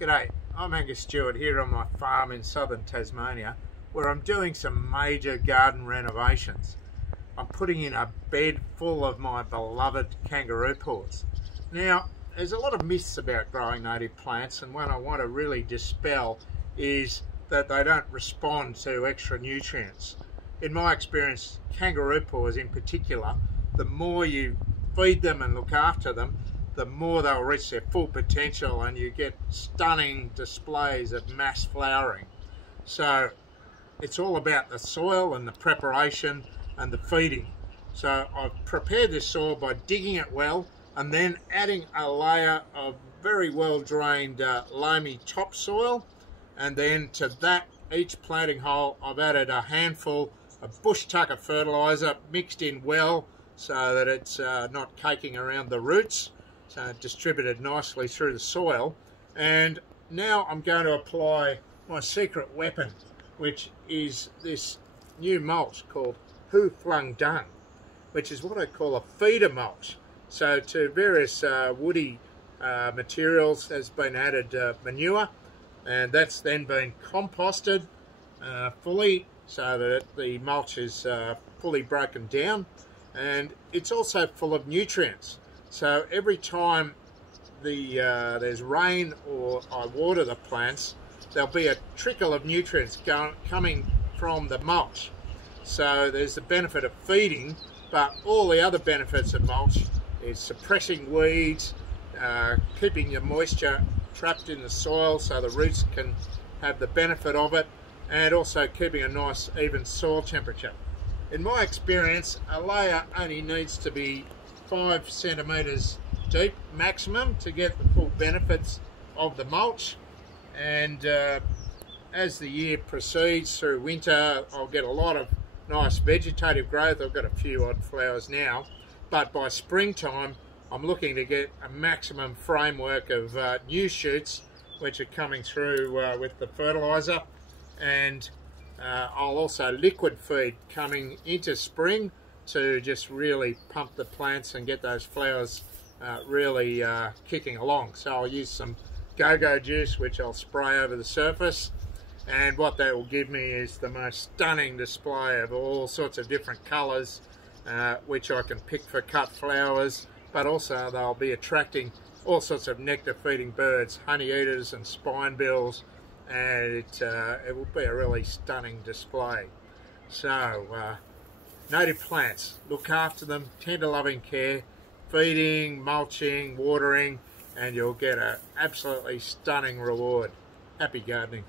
G'day, I'm Angus Stewart here on my farm in southern Tasmania where I'm doing some major garden renovations. I'm putting in a bed full of my beloved Kangaroo Paws. Now, there's a lot of myths about growing native plants, and one I want to really dispel is that they don't respond to extra nutrients. In my experience, Kangaroo Paws in particular, the more you feed them and look after them, the more they'll reach their full potential and you get stunning displays of mass flowering. So it's all about the soil and the preparation and the feeding. So I've prepared this soil by digging it well and then adding a layer of very well drained loamy topsoil, and then to that each planting hole I've added a handful of bush tucker fertiliser mixed in well so that it's not caking around the roots. So distributed nicely through the soil. And now I'm going to apply my secret weapon, which is this new mulch called Who Flung Dung, which is what I call a feeder mulch. So to various woody materials has been added manure, and that's then been composted fully so that the mulch is fully broken down, and it's also full of nutrients. So every time there's rain or I water the plants, there'll be a trickle of nutrients coming from the mulch. So there's the benefit of feeding, but all the other benefits of mulch is suppressing weeds, keeping your moisture trapped in the soil so the roots can have the benefit of it, and also keeping a nice even soil temperature. In my experience, a layer only needs to be 5 centimetres deep maximum to get the full benefits of the mulch, and as the year proceeds through winter I'll get a lot of nice vegetative growth. I've got a few odd flowers now, but by springtime I'm looking to get a maximum framework of new shoots which are coming through with the fertiliser, and I'll also liquid feed coming into spring to just really pump the plants and get those flowers really kicking along. So I'll use some go-go juice which I'll spray over the surface, and what that will give me is the most stunning display of all sorts of different colours which I can pick for cut flowers, but also they'll be attracting all sorts of nectar feeding birds, honey eaters and spinebills, and it will be a really stunning display. So native plants, look after them, tender loving care, feeding, mulching, watering, and you'll get an absolutely stunning reward. Happy gardening.